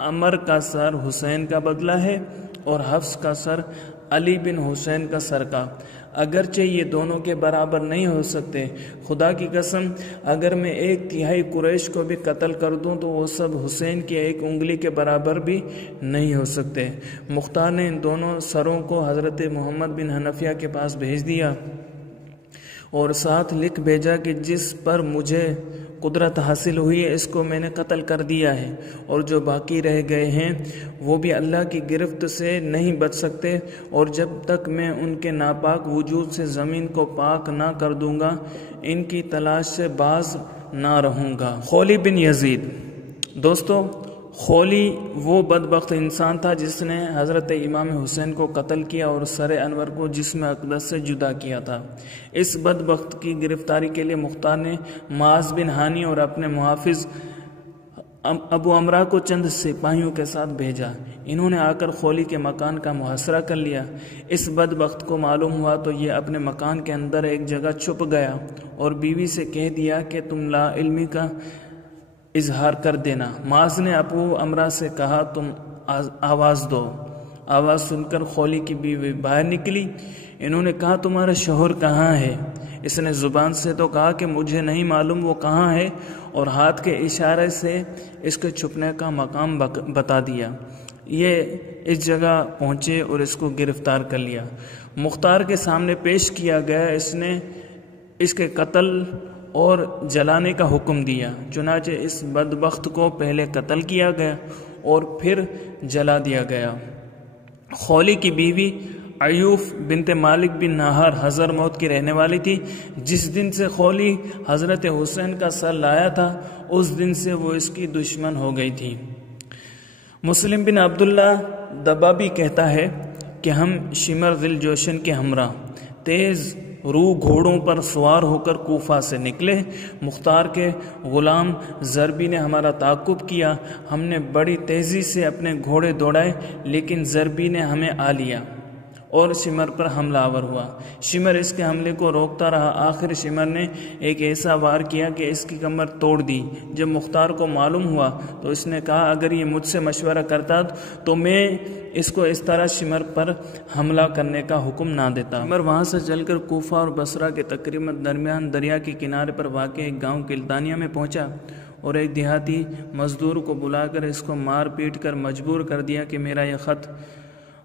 عمر کا سر حسین کا بدلہ ہے اور حفص کا سر علی بن حسین کا سر کا، اگرچہ یہ دونوں کے برابر نہیں ہو سکتے۔ خدا کی قسم اگر میں 1/3 قریش کو بھی قتل کر دوں تو وہ سب حسین کی 1 انگلی کے برابر بھی نہیں ہو سکتے۔ مختار نے ان دونوں سروں کو حضرت محمد بن حنفیہ کے پاس بھیج دیا اور ساتھ لکھ بھیجا کہ جس پر مجھے قدرت حاصل ہوئی ہے اس کو میں نے قتل کر دیا ہے، اور جو باقی رہ گئے ہیں وہ بھی اللہ کی گرفت سے نہیں بچ سکتے، اور جب تک میں ان کے ناپاک وجود سے زمین کو پاک نہ کر دوں گا ان کی تلاش سے باز نہ رہوں گا۔ خولی بن یزید۔ دوستو، خولی وہ بدبخت انسان تھا جس نے حضرت امام حسین کو قتل کیا اور سر انور کو جسم اقدس سے جدا کیا تھا۔ اس بدبخت کی گرفتاری کے لیے مختار نے معاذ بن ہانی اور اپنے محافظ ابو امرا کو چند سپاہیوں کے ساتھ بھیجا۔ انہوں نے آ کر خولی کے مکان کا محاصرہ کر لیا۔ اس بدبخت کو معلوم ہوا تو یہ اپنے مکان کے اندر ایک جگہ چھپ گیا اور بیوی سے کہہ دیا کہ تم لا علمی کا اظہار کر دینا۔ معاذ نے ابو امرا سے کہا تم آواز دو۔ آواز سن کر خولی کی بیوی باہر نکلی۔ انہوں نے کہا تمہارا شوہر کہاں ہے؟ اس نے زبان سے تو کہا کہ مجھے نہیں معلوم وہ کہاں ہے، اور ہاتھ کے اشارے سے اس کے چھپنے کا مقام بتا دیا۔ یہ اس جگہ پہنچے اور اس کو گرفتار کر لیا۔ مختار کے سامنے پیش کیا گیا۔ اس نے اس کے قتل اور جلانے کا حکم دیا۔ چنانچہ اس بدبخت کو پہلے قتل کیا گیا اور پھر جلا دیا گیا۔ خولی کی بیوی عیوف بنت مالک بن نہار حضر موت کی رہنے والی تھی۔ جس دن سے خولی حضرت حسین کا سر لایا تھا اس دن سے وہ اس کی دشمن ہو گئی تھی۔ مسلم بن عبداللہ دبابی کہتا ہے کہ ہم شمر دل جوشن کے ہمراہ تیز رو گھوڑوں پر سوار ہو کر کوفہ سے نکلے۔ مختار کے غلام ضربی نے ہمارا تعاقب کیا۔ ہم نے بڑی تیزی سے اپنے گھوڑے دوڑائے لیکن ضربی نے ہمیں آ لیا اور شمر پر حملہ آور ہوا۔ شمر اس کے حملے کو روکتا رہا۔ آخر شمر نے ایک ایسا وار کیا کہ اس کی کمر توڑ دی۔ جب مختار کو معلوم ہوا تو اس نے کہا اگر یہ مجھ سے مشورہ کرتا تو میں اس کو اس طرح شمر پر حملہ کرنے کا حکم نہ دیتا۔ شمر وہاں سے چل کر کوفہ اور بصرہ کے تقریباً درمیان دریا کے کنارے پر واقع ایک گاؤں کلتانیہ میں پہنچا اور ایک دیہاتی مزدور کو بلا کر اس کو مار پیٹ کر مجبور کر دیا کہ میرا یہ خط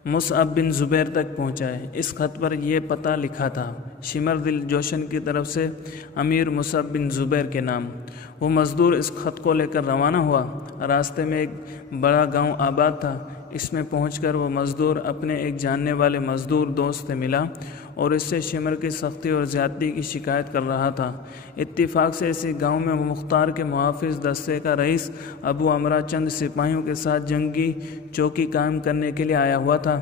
مصعب بن زبیر تک پہنچائے۔ اس خط پر یہ پتہ لکھا تھا شمر دل جوشن کی طرف سے امیر مصعب بن زبیر کے نام۔ وہ مزدور اس خط کو لے کر روانہ ہوا۔ راستے میں ایک بڑا گاؤں آباد تھا۔ اس میں پہنچ کر وہ مزدور اپنے ایک جاننے والے مزدور دوست سے ملا اور اس سے شمر کی سختی اور زیادتی کی شکایت کر رہا تھا۔ اتفاق سے اسی گاؤں میں مختار کے محافظ دستے کا رئیس ابو امرا چند سپاہیوں کے ساتھ جنگی چوکی قائم کرنے کے لیے آیا ہوا تھا۔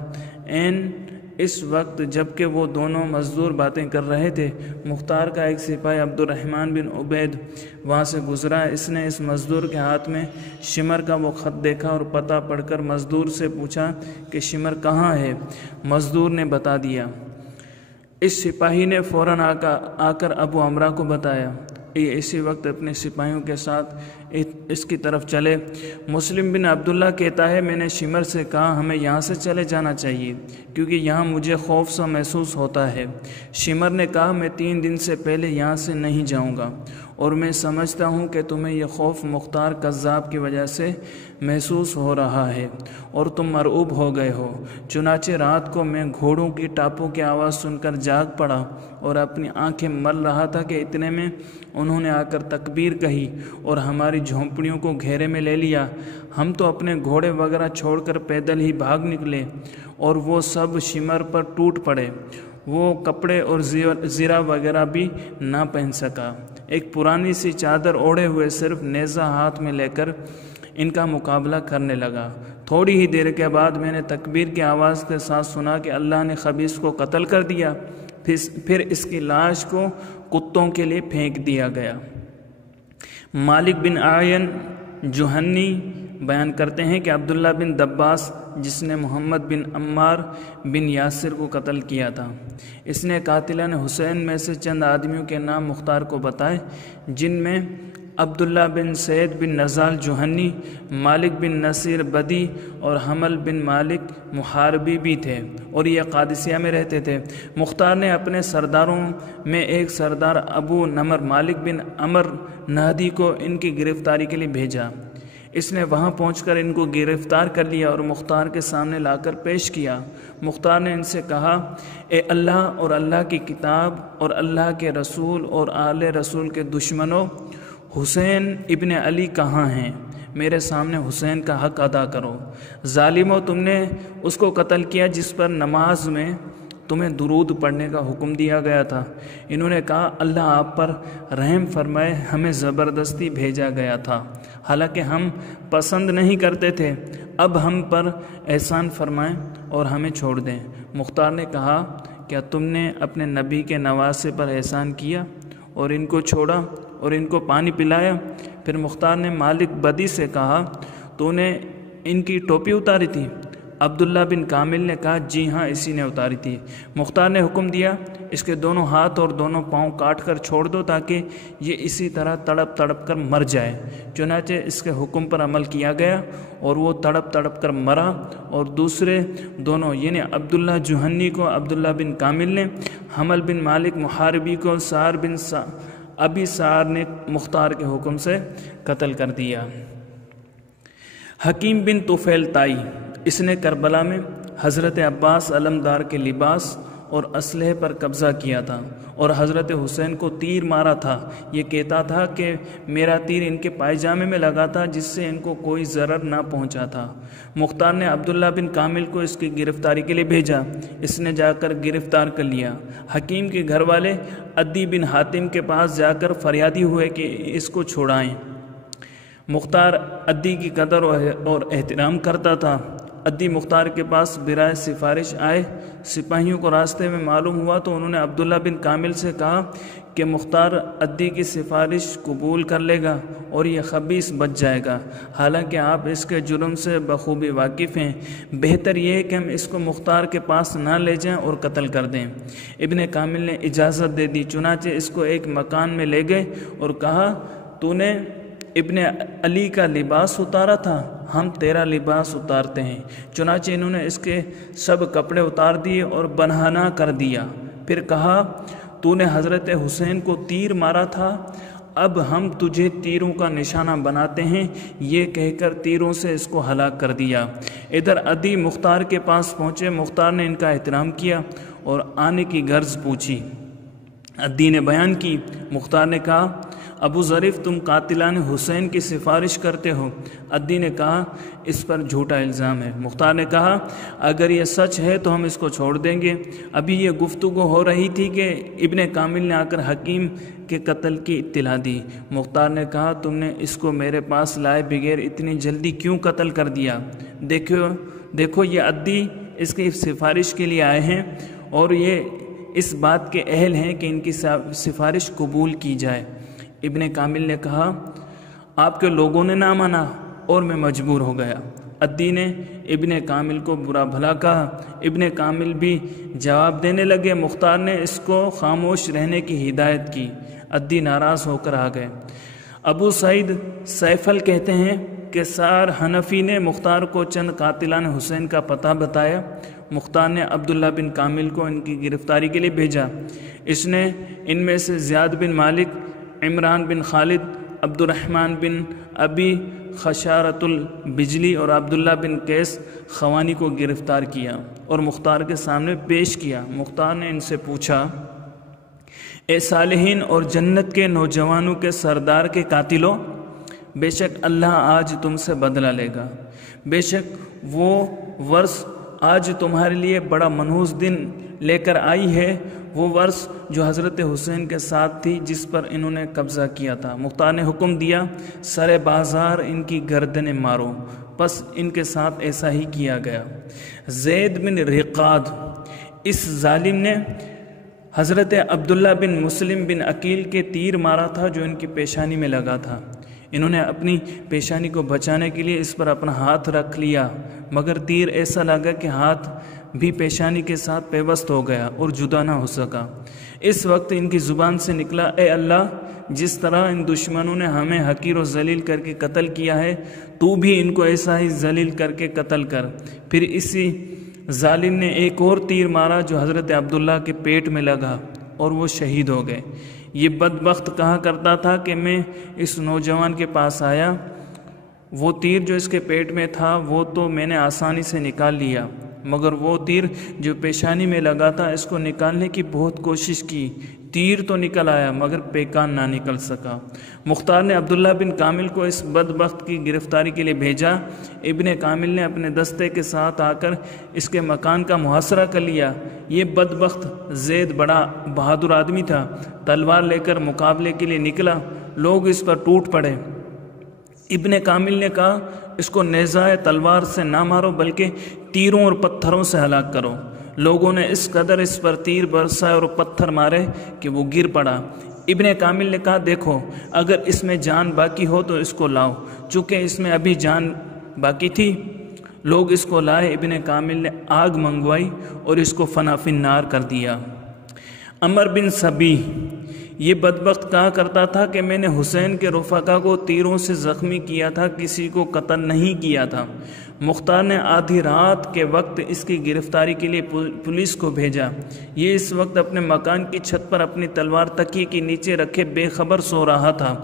اس وقت جبکہ وہ دونوں مزدور باتیں کر رہے تھے مختار کا ایک سپاہی عبد الرحمن بن عبید وہاں سے گزرا۔ اس نے اس مزدور کے ہاتھ میں شمر کا وہ خط دیکھا اور پتہ پڑھ کر مزدور سے پوچھا کہ شمر کہاں ہے؟ مزدور نے بتا دیا۔ اس سپاہی نے فوراً آ کر ابو امرا کو بتایا۔ یہ اسی وقت اپنے سپاہیوں کے ساتھ اس کی طرف چلے۔ مسلم بن عبداللہ کہتا ہے میں نے شمر سے کہا ہمیں یہاں سے چلے جانا چاہیے کیونکہ یہاں مجھے خوف سا محسوس ہوتا ہے۔ شمر نے کہا میں 3 دن سے پہلے یہاں سے نہیں جاؤں گا اور میں سمجھتا ہوں کہ تمہیں یہ خوف مختار کذاب کی وجہ سے محسوس ہو رہا ہے اور تم مرعوب ہو گئے ہو۔ چنانچہ رات کو میں گھوڑوں کی ٹاپوں کی آواز سن کر جاگ پڑا اور اپنی آنکھیں مل رہا تھا کہ اتنے میں انہوں نے آ کر تکبیر کہی اور ہماری جھونپڑیوں کو گھیرے میں لے لیا۔ ہم تو اپنے گھوڑے وغیرہ چھوڑ کر پیدل ہی بھاگ نکلے اور وہ سب شمر پر ٹوٹ پڑے۔ وہ کپڑے اور زرہ وغیرہ بھی نہ پہن سکا۔ ایک پرانی سی چادر اوڑھے ہوئے صرف نیزہ ہاتھ میں لے کر ان کا مقابلہ کرنے لگا۔ تھوڑی ہی دیر کے بعد میں نے تکبیر کی آواز کے ساتھ سنا کہ اللہ نے خبیث کو قتل کر دیا۔ پھر اس کی لاش کو کتوں کے لیے پھینک دیا گیا۔ مالک بن عین جوہنی بیان کرتے ہیں کہ عبداللہ بن دباس جس نے محمد بن عمار بن یاسر کو قتل کیا تھا، اس نے قاتلان حسین میں سے چند آدمیوں کے نام مختار کو بتائے جن میں عبداللہ بن سعید بن نزال جوہنی، مالک بن نصیر بدی اور حمل بن مالک محاربی بھی تھے، اور یہ قادسیہ میں رہتے تھے۔ مختار نے اپنے سرداروں میں ایک سردار ابو نمر مالک بن عمر نہدی کو ان کی گرفتاری کے لیے بھیجا۔ اس نے وہاں پہنچ کر ان کو گرفتار کر لیا اور مختار کے سامنے لا کر پیش کیا۔ مختار نے ان سے کہا، اے اللہ اور اللہ کی کتاب اور اللہ کے رسول اور آل رسول کے دشمنوں، حسین ابن علی کہاں ہیں؟ میرے سامنے حسین کا حق ادا کرو۔ ظالموں، تم نے اس کو قتل کیا جس پر نماز میں تمہیں درود پڑھنے کا حکم دیا گیا تھا۔ انہوں نے کہا، اللہ آپ پر رحم فرمائے، ہمیں زبردستی بھیجا گیا تھا، حالانکہ ہم پسند نہیں کرتے تھے، اب ہم پر احسان فرمائیں اور ہمیں چھوڑ دیں۔ مختار نے کہا، کیا تم نے اپنے نبی کے نواسے پر احسان کیا اور ان کو چھوڑا اور ان کو پانی پلایا؟ پھر مختار نے مالک بدی سے کہا، تو نے ان کی ٹوپی اتاری تھی؟ عبداللہ بن کامل نے کہا، جی ہاں، اسی نے اتاری تھی۔ مختار نے حکم دیا، اس کے دونوں ہاتھ اور دونوں پاؤں کاٹ کر چھوڑ دو تاکہ یہ اسی طرح تڑپ تڑپ کر مر جائے۔ چنانچہ اس کے حکم پر عمل کیا گیا اور وہ تڑپ تڑپ کر مرا، اور دوسرے دونوں یعنی عبداللہ جوہنی کو عبداللہ بن کامل نے، حمل بن مالک محاربی کو سار بن ابی سار نے مختار کے حکم سے قتل کر دیا۔ حکیم بن طفیل طائی، اس نے کربلا میں حضرت عباس علمدار کے لباس اور اسلحے پر قبضہ کیا تھا اور حضرت حسین کو تیر مارا تھا۔ یہ کہتا تھا کہ میرا تیر ان کے پائجامے میں لگا تھا جس سے ان کو کوئی ضرر نہ پہنچا تھا۔ مختار نے عبداللہ بن کامل کو اس کی گرفتاری کے لیے بھیجا۔ اس نے جا کر گرفتار کر لیا۔ حکیم کے گھر والے عدی بن حاتم کے پاس جا کر فریادی ہوئے کہ اس کو چھوڑائیں۔ مختار عدی کی قدر اور احترام کرتا تھا۔ عدی مختار کے پاس برائے سفارش آئے۔ سپاہیوں کو راستے میں معلوم ہوا تو انہوں نے عبداللہ بن کامل سے کہا کہ مختار عدی کی سفارش قبول کر لے گا اور یہ خبیث بچ جائے گا، حالانکہ آپ اس کے جرم سے بخوبی واقف ہیں۔ بہتر یہ ہے کہ ہم اس کو مختار کے پاس نہ لے جائیں اور قتل کر دیں۔ ابن کامل نے اجازت دے دی، چنانچہ اس کو ایک مکان میں لے گئے اور کہا، تو نے ابن علی کا لباس اتارا تھا، ہم تیرا لباس اتارتے ہیں۔ چنانچہ انہوں نے اس کے سب کپڑے اتار دیے اور بنہانا کر دیا۔ پھر کہا، تو نے حضرت حسین کو تیر مارا تھا، اب ہم تجھے تیروں کا نشانہ بناتے ہیں۔ یہ کہہ کر تیروں سے اس کو ہلاک کر دیا۔ ادھر عدی مختار کے پاس پہنچے۔ مختار نے ان کا احترام کیا اور آنے کی غرض پوچھی۔ عدی نے بیان کی۔ مختار نے کہا، ابو ظریف، تم قاتلان حسین کی سفارش کرتے ہو۔ عدی نے کہا، اس پر جھوٹا الزام ہے۔ مختار نے کہا، اگر یہ سچ ہے تو ہم اس کو چھوڑ دیں گے۔ ابھی یہ گفتگو ہو رہی تھی کہ ابن کامل نے آ کر حکیم کے قتل کی اطلاع دی۔ مختار نے کہا، تم نے اس کو میرے پاس لائے بغیر اتنی جلدی کیوں قتل کر دیا؟ دیکھو یہ عدی اس کی سفارش کے لیے آئے ہیں اور یہ اس بات کے اہل ہیں کہ ان کی سفارش قبول کی جائے۔ ابن کامل نے کہا، آپ کے لوگوں نے نہ مانا اور میں مجبور ہو گیا۔ عدی نے ابن کامل کو برا بھلا کہا۔ ابن کامل بھی جواب دینے لگے۔ مختار نے اس کو خاموش رہنے کی ہدایت کی۔ عدی ناراض ہو کر آ گئے۔ ابو سعید سیفل کہتے ہیں کہ سار حنفی نے مختار کو چند قاتلان حسین کا پتہ بتایا۔ مختار نے عبداللہ بن کامل کو ان کی گرفتاری کے لیے بھیجا۔ اس نے ان میں سے زیاد بن مالک، عمران بن خالد، عبد الرحمن بن ابی خشارۃ البجلی اور عبداللہ بن قیس خوانی کو گرفتار کیا اور مختار کے سامنے پیش کیا۔ مختار نے ان سے پوچھا، اے صالحین اور جنت کے نوجوانوں کے سردار کے قاتلوں، بے شک اللہ آج تم سے بدلہ لے گا۔ بے شک وہ ورث آج تمہارے لیے بڑا منحوس دن لے کر آئی ہے، وہ ورث جو حضرت حسین کے ساتھ تھی جس پر انہوں نے قبضہ کیا تھا۔ مختار نے حکم دیا، سر بازار ان کی گردنیں مارو۔ پس ان کے ساتھ ایسا ہی کیا گیا۔ زید بن رقاد، اس ظالم نے حضرت عبداللہ بن مسلم بن عقیل کے تیر مارا تھا جو ان کی پیشانی میں لگا تھا۔ انہوں نے اپنی پیشانی کو بچانے کے لیے اس پر اپنا ہاتھ رکھ لیا، مگر تیر ایسا لگا کہ ہاتھ بھی پیشانی کے ساتھ پیوست ہو گیا اور جدا نہ ہو سکا۔ اس وقت ان کی زبان سے نکلا، اے اللہ، جس طرح ان دشمنوں نے ہمیں حقیر و ذلیل کر کے قتل کیا ہے، تو بھی ان کو ایسا ہی ذلیل کر کے قتل کر۔ پھر اسی ظالم نے ایک اور تیر مارا جو حضرت عبداللہ کے پیٹ میں لگا اور وہ شہید ہو گئے۔ یہ بدبخت کہا کرتا تھا کہ میں اس نوجوان کے پاس آیا، وہ تیر جو اس کے پیٹ میں تھا وہ تو میں نے آسانی سے نکال لیا، مگر وہ تیر جو پیشانی میں لگا تھا اس کو نکالنے کی بہت کوشش کی، تیر تو نکل آیا مگر پیکان نہ نکل سکا۔ مختار نے عبداللہ بن کامل کو اس بدبخت کی گرفتاری کے لیے بھیجا۔ ابن کامل نے اپنے دستے کے ساتھ آ کر اس کے مکان کا محاصرہ کر لیا۔ یہ بدبخت زید بڑا بہادر آدمی تھا، تلوار لے کر مقابلے کے لیے نکلا، لوگ اس پر ٹوٹ پڑے۔ ابن کامل نے کہا، اس کو نیزہ تلوار سے نہ مارو بلکہ تیروں اور پتھروں سے ہلاک کرو۔ لوگوں نے اس قدر اس پر تیر برسائے اور پتھر مارے کہ وہ گر پڑا۔ ابن کامل نے کہا، دیکھو اگر اس میں جان باقی ہو تو اس کو لاؤ، چونکہ اس میں ابھی جان باقی تھی۔ لوگ اس کو لائے، ابن کامل نے آگ منگوائی اور اس کو فنا فی النار کر دیا۔ عمر بن صبی، یہ بدبخت کہا کرتا تھا کہ میں نے حسین کے رفقا کو تیروں سے زخمی کیا تھا، کسی کو قتل نہیں کیا تھا۔ مختار نے آدھی رات کے وقت اس کی گرفتاری کے لیے پولیس کو بھیجا۔ یہ اس وقت اپنے مکان کی چھت پر اپنی تلوار تکیے کے نیچے رکھے بے خبر سو رہا تھا۔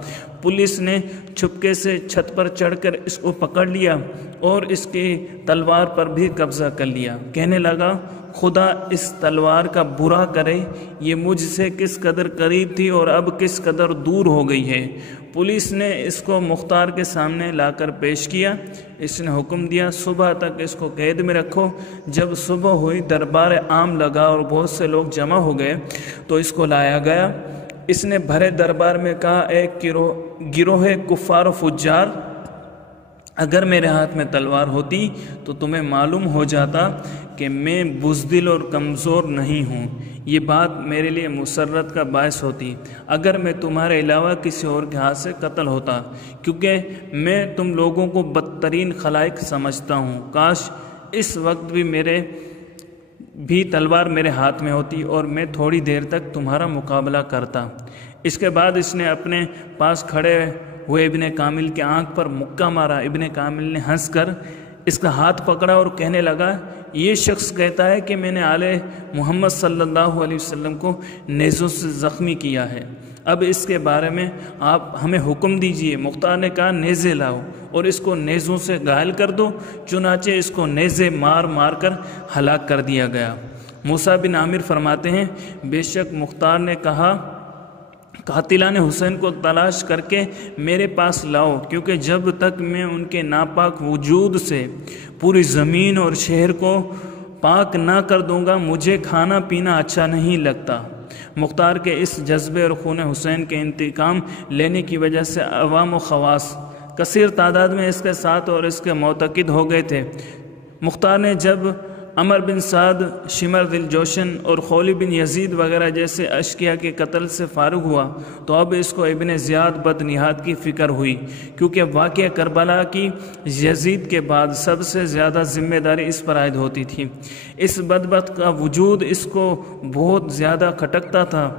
پولیس نے چھپکے سے چھت پر چڑھ کر اس کو پکڑ لیا اور اس کی تلوار پر بھی قبضہ کر لیا۔ کہنے لگا، خدا اس تلوار کا برا کرے، یہ مجھ سے کس قدر قریب تھی اور اب کس قدر دور ہو گئی ہے۔ پولیس نے اس کو مختار کے سامنے لا کر پیش کیا۔ اس نے حکم دیا، صبح تک اس کو قید میں رکھو۔ جب صبح ہوئی، دربار عام لگا اور بہت سے لوگ جمع ہو گئے تو اس کو لایا گیا۔ اس نے بھرے دربار میں کہا، اے گروہ کفار و فجار، اگر میرے ہاتھ میں تلوار ہوتی تو تمہیں معلوم ہو جاتا کہ میں بزدل اور کمزور نہیں ہوں، یہ بات میرے لیے مسرت کا باعث ہوتی اگر میں تمہارے علاوہ کسی اور کے ہاتھ سے قتل ہوتا، کیونکہ میں تم لوگوں کو بدترین خلائق سمجھتا ہوں۔ کاش اس وقت بھی تلوار میرے ہاتھ میں ہوتی اور میں تھوڑی دیر تک تمہارا مقابلہ کرتا۔ اس کے بعد اس نے اپنے پاس کھڑے ہوئے ابن کامل کے آنکھ پر مکہ مارا۔ ابن کامل نے ہنس کر اس کا ہاتھ پکڑا اور کہنے لگا، یہ شخص کہتا ہے کہ میں نے آل محمد صلی اللہ علیہ وسلم کو نیزوں سے زخمی کیا ہے، اب اس کے بارے میں آپ ہمیں حکم دیجئے۔ مختار نے کہا، نیزے لاؤ اور اس کو نیزوں سے گھائل کر دو۔ چنانچہ اس کو نیزے مار مار کر ہلاک کر دیا گیا۔ موسیٰ بن عامر فرماتے ہیں، بے شک مختار نے کہا، قاتلان حسین کو تلاش کر کے میرے پاس لاؤ، کیونکہ جب تک میں ان کے ناپاک وجود سے پوری زمین اور شہر کو پاک نہ کر دوں گا، مجھے کھانا پینا اچھا نہیں لگتا۔ مختار کے اس جذبے اور خون حسین کے انتقام لینے کی وجہ سے عوام و خواص کثیر تعداد میں اس کے ساتھ اور اس کے معتقد ہو گئے تھے۔ مختار نے جب عمر بن سعد، شمر دل جوشن اور خولی بن یزید وغیرہ جیسے اشقیاء کے قتل سے فارغ ہوا تو اب اس کو ابن زیاد بدنہاد کی فکر ہوئی، کیونکہ واقعہ کربلا کی یزید کے بعد سب سے زیادہ ذمہ داری اس پر عائد ہوتی تھی۔ اس بدبخت کا وجود اس کو بہت زیادہ کھٹکتا تھا۔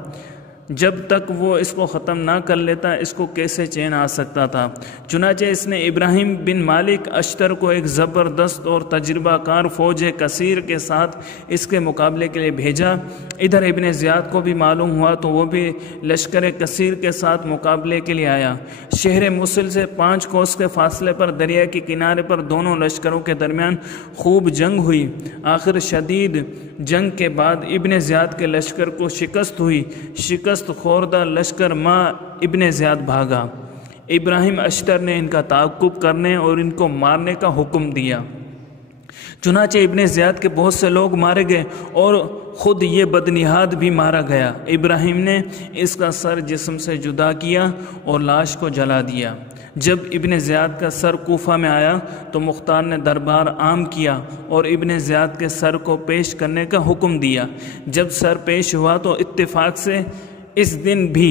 جب تک وہ اس کو ختم نہ کر لیتا اس کو کیسے چین آ سکتا تھا۔ چنانچہ اس نے ابراہیم بن مالک اشتر کو ایک زبردست اور تجربہ کار فوج کثیر کے ساتھ اس کے مقابلے کے لیے بھیجا۔ ادھر ابن زیاد کو بھی معلوم ہوا تو وہ بھی لشکر کثیر کے ساتھ مقابلے کے لیے آیا۔ شہر موصل سے 5 کوس کے فاصلے پر دریا کے کنارے پر دونوں لشکروں کے درمیان خوب جنگ ہوئی۔ آخر شدید جنگ کے بعد ابن زیاد کے لشکر کو شکست ہوئی۔ شکست خوردہ لشکر ماں ابن زیاد بھاگا۔ ابراہیم اشتر نے ان کا تعاقب کرنے اور ان کو مارنے کا حکم دیا۔ چنانچہ ابن زیاد کے بہت سے لوگ مارے گئے اور خود یہ بدنہاد بھی مارا گیا۔ ابراہیم نے اس کا سر جسم سے جدا کیا اور لاش کو جلا دیا۔ جب ابن زیاد کا سر کوفہ میں آیا تو مختار نے دربار عام کیا اور ابن زیاد کے سر کو پیش کرنے کا حکم دیا۔ جب سر پیش ہوا تو اتفاق سے اس دن بھی